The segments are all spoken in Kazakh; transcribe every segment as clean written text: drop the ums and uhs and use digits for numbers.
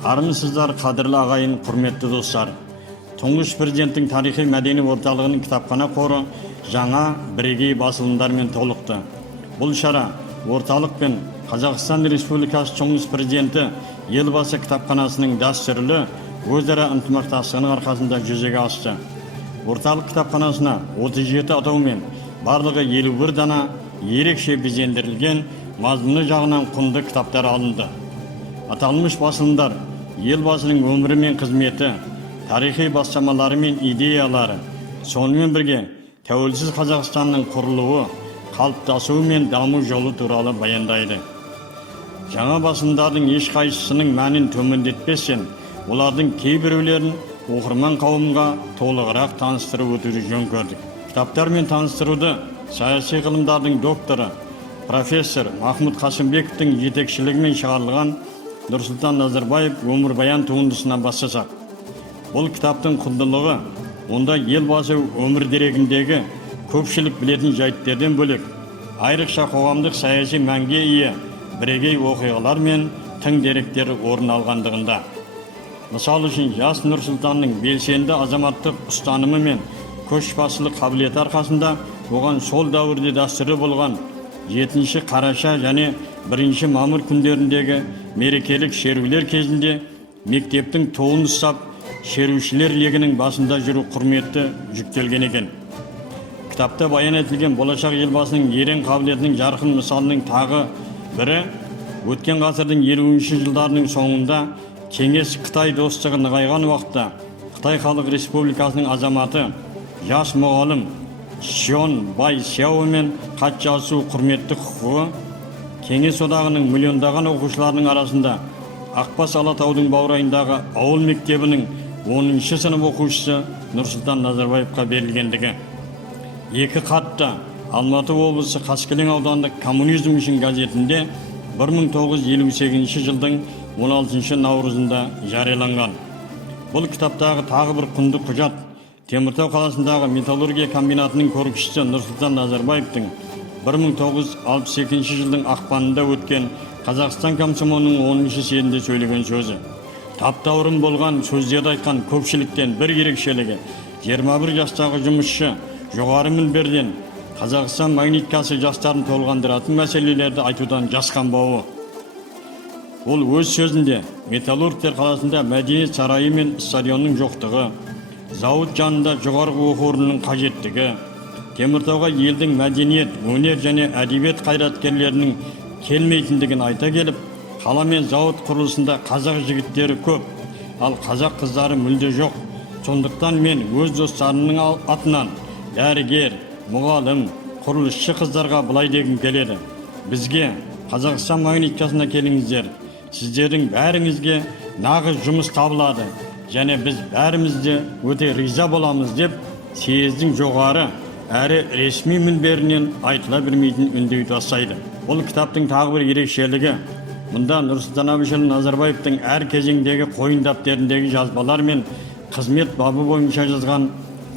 Армысыздар, қадірлі ағайын, құрметті достар. Тұңғыш Президенттің тарихи-мәдени орталығының кітапхана қоры жаңа бірегей басылымдармен толықты. Бұл шара орталық пен Қазақстан Республикасы Тұңғыш Президенті Елбасы кітапханасының дәстүрлі өзара ынтымақтастығының арқасында жүзеге асты. Орталық кітапханасына 37 атаумен барлығы 51 дана ерекше безендірілген мазмұны жағынан құнды кітаптар алынды. Аталмыш басылымдар Елбасының өмірі мен қызметі, тарихи бастамалары мен идеялары, сонымен бірге тәуелсіз Қазақстанның құрылуы, қалыптасуы мен даму жолы туралы баяндайды. Жаңа басылымдардың ешқайсысының мәнін төмендетпестен, олардың кейбіреулерін оқырман қауымға толығырақ таныстырып өтуді жөн көрдік. Кітаптармен таныстыруды саяси ғылымдардың докторы, профессор Махмұд Қасымбековтің жетекшілігімен шығарылған Нұрсұлтан Назарбаев өмірбаян туындысынан бастасақ. Бұл кітаптың құндылығы онда Елбасы өмір дерегіндегі көпшілік білетін жайттерден бөлек, айрықша қоғамдық саяси мәнге ие бірегей оқиғалар мен тың деректер орын алғандығында. Мысал үшін, жас Нұрсұлтанның белсенді азаматтық ұстанымы мен көшбасшылық қабілеті арқасында оған сол дәуірде дәстүрлі болған 7 қараша және 1 мамыр күндеріндегі мерекелік шерулер кезінде мектептің туын ұстап, шерушілер легінің басында жүру құрметті жүктелген екен. Кітапта баян етілген болашақ Елбасының ерен қабілетінің жарқын мысалының тағы бірі, өткен ғасырдың 50-ші жылдарының соңында Кеңес Қытай достығы нығайған уақытта Қытай Халық Республикасының азаматы, жас мұғалім Чжон Бай Сяо мен хат жазу құрметті құқығы Кеңес одағының миллиондаған оқушыларының арасында Ақбас Алатаудың баурайындағы ауыл мектебінің 10-ші сынып оқушысы Нұрсұлтан Назарбаевқа берілгендігі. Екі хатта Алматы облысы Қаскелең аудандық коммунизм үшін газетінде 1958 жылдың 16 наурызында жарияланған. Бұл кітаптағы тағы бір құнды құжат Теміртау қаласындағы металлургия комбинатының көрікшісі Нұрсұлтан Назарбаевтың 1962 жылдың ақпанында өткен Қазақстан комсомолының 10-ші съезінде сөйлеген сөзі. Таптаурын болған сөздерді айтқан көпшіліктен бір ерекшелігі 21 жастағы жұмысшы жоғары мінберден Қазақстан магниткасы жастарын толғандыратын мәселелерді айтудан жасқанбауы. Ол өз сөзінде металлургтер қаласында мәдениет сарайы мен стадионның жоқтығы, зауыт жанында жоғарғы оқу орнының қажеттігі, Теміртауға елдің мәдениет, өнер және әдебиет қайраткерлерінің келмейтіндігін айта келіп, қала мен зауыт құрылысында қазақ жігіттері көп, ал қазақ қыздары мүлде жоқ. Сондықтан мен өз достарымның атынан дәрігер, мұғалім, құрылысшы қыздарға былай дегім келеді. Бізге Қазақстан магниткасына келіңіздер. Сіздердің бәріңізге нағыз жұмыс табылады және біз бәрімізде өте риза боламыз деп съездің жоғары әрі ресми мінберінен айтыла бермейтін үндеу тастайды. Бұл кітаптың тағы бір ерекшелігі, мұнда Нұрсұлтан әбішұлы Назарбаевтың әр кезеңдегі қойын дәптеріндегі жазбалар мен қызмет бабы бойынша жазған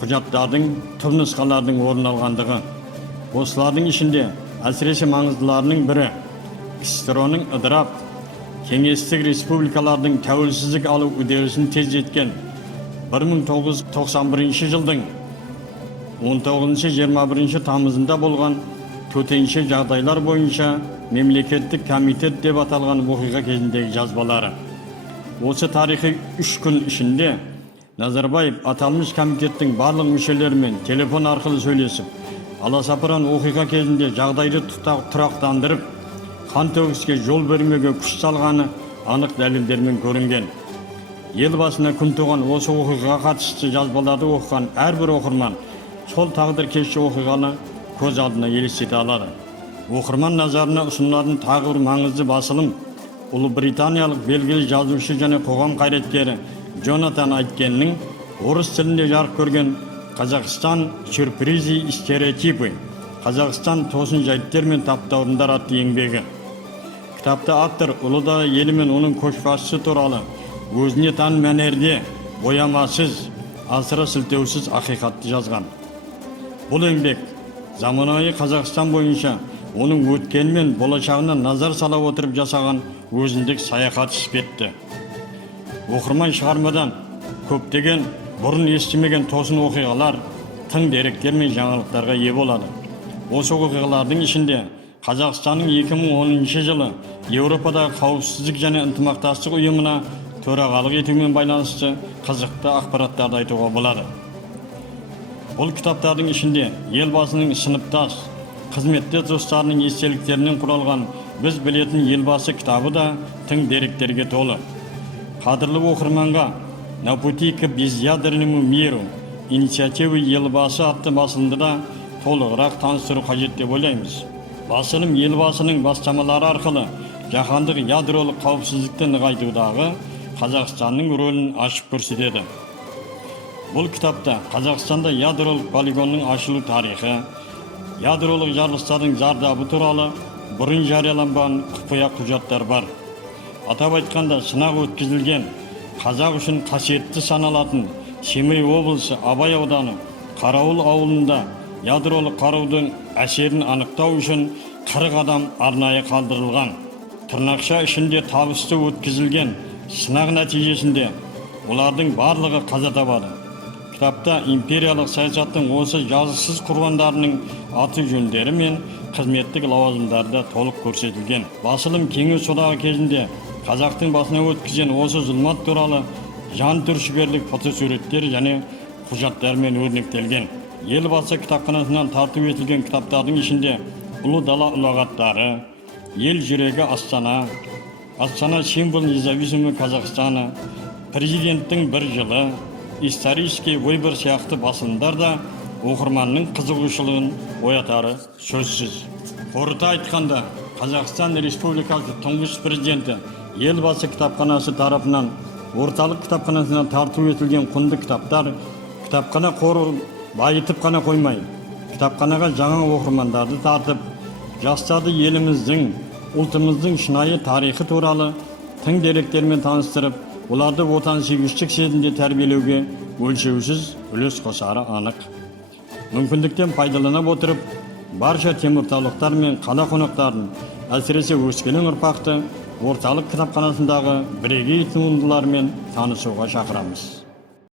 құжаттардың түпнұсқалардың орын алғандығы. Осылардың ішінде әсіресе маңыздыларының бірі КСР-ның ыдырап, кеңестік республикалардың тәуелсіздік алу үдерісін тездеткен 1991 жылдың 19-21 тамызында болған төтенше жағдайлар бойынша мемлекеттік комитет деп аталған оқиға кезіндегі жазбалары. Осы тарихи 3 күн ішінде Назарбаев аталмыш комитеттің барлық мүшелерімен телефон арқылы сөйлесіп, аласапыран оқиға кезінде жағдайды тұрақтандырып, қан төгіске жол бермеуге күш салғаны анық дәлелдермен көрінген. Елбасына күн туған осы оқиғаға қатысты жазбаларды оқыған әрбір оқырман сол тағдыр кеші оқиғаны көз алдына елестете алады. Оқырман назарына ұсынылатын тағы бір маңызды басылым Ұлыбританиялық белгілі жазушы және қоғам қайраткері Джонатан Айткеннің орыс тілінде жарық көрген Қазақстан сюрпризи и стереотипы, Қазақстан тосын жайттер мен таптаурындар атты еңбегі. Кітапта автор ұлы дала елі мен оның көшбасшысы туралы өзіне тән мәнерде боямасыз, асыра сілтеусіз ақиқатты жазған. Бұл еңбек заманауи Қазақстан бойынша оның өткені мен болашағына назар сала отырып жасаған өзіндік саяхат іспетті. оқырман шығармадан көптеген бұрын естімеген тосын оқиғалар, тың деректер мен жаңалықтарға ие болады. Осы оқиғалардың ішінде Қазақстанның 2010 жылы Еуропадағы қауіпсіздік және ынтымақтастық ұйымына төрағалық етумен байланысты қызықты ақпараттарды айтуға болады. Бұл кітаптардың ішінде Елбасының сыныптас, қызметтес достарының естеліктерінен құралған біз білетін Елбасы кітабы да тың деректерге толы. Қадірлі оқырманға «На пути к безъядерному миру» инициативы Елбасы атты басылымды да толығырақ таныстыру қажет деп ойлаймыз. Басылым Елбасының бастамалары арқылы жаһандық ядролық қауіпсіздікті нығайтудағы Қазақстанның рөлін ашып көрсетеді. Бұл кітапта Қазақстанда ядролық полигонның ашылу тарихы, ядролық жарылыстардың зардабы туралы бұрын жарияланған құпия құжаттар бар. Атап айтқанда, сынақ өткізілген, қазақ үшін қасиетті саналатын Семей облысы Абай ауданы Қарауыл ауылында ядролық қарудың әсерін анықтау үшін 40 адам арнайы қалдырылған. Тырнақша ішінде табысты өткізілген сынақ нәтижесінде олардың барлығы қаза табады. Кітапта империялық саясаттың осы жазықсыз құрбандарының аты жөндері мен қызметтік лауазымдары толық көрсетілген. Басылым Кеңес одағы кезінде қазақтың басына өткізген осы зұлмат туралы жан түршігерлік фотосуреттер және құжаттармен өрнектелген. Елбасы кітапханасынан тарту етілген кітаптардың ішінде ұлы дала ұлағаттары, ел жүрегі Астана, Астана символ независимого Казахстана, Президенттің бір жылы, исторический выбор сияқты басылымдар да оқырманның қызығушылығын оятары сөзсіз. Қорыта айтқанда, Қазақстан Республикасы Тұңғыш Президенті Елбасы кітапханасы тарапынан орталық кітапханасынан тарту етілген құнды кітаптар кітапхана қорын байытып қана қоймай, кітапханаға жаңа оқырмандарды тартып, жастарды еліміздің, ұлтымыздың шынайы тарихы туралы тың деректермен таныстырып, оларды отансүйгіштік сезімде тәрбиелеуге өлшеусіз үлес қосары анық. Мүмкіндіктен пайдаланып отырып, барша теміртаулықтар мен қала қонақтарын, әсіресе өскелең ұрпақты орталық кітапханасындағы бірегей туындылармен танысуға шақырамыз.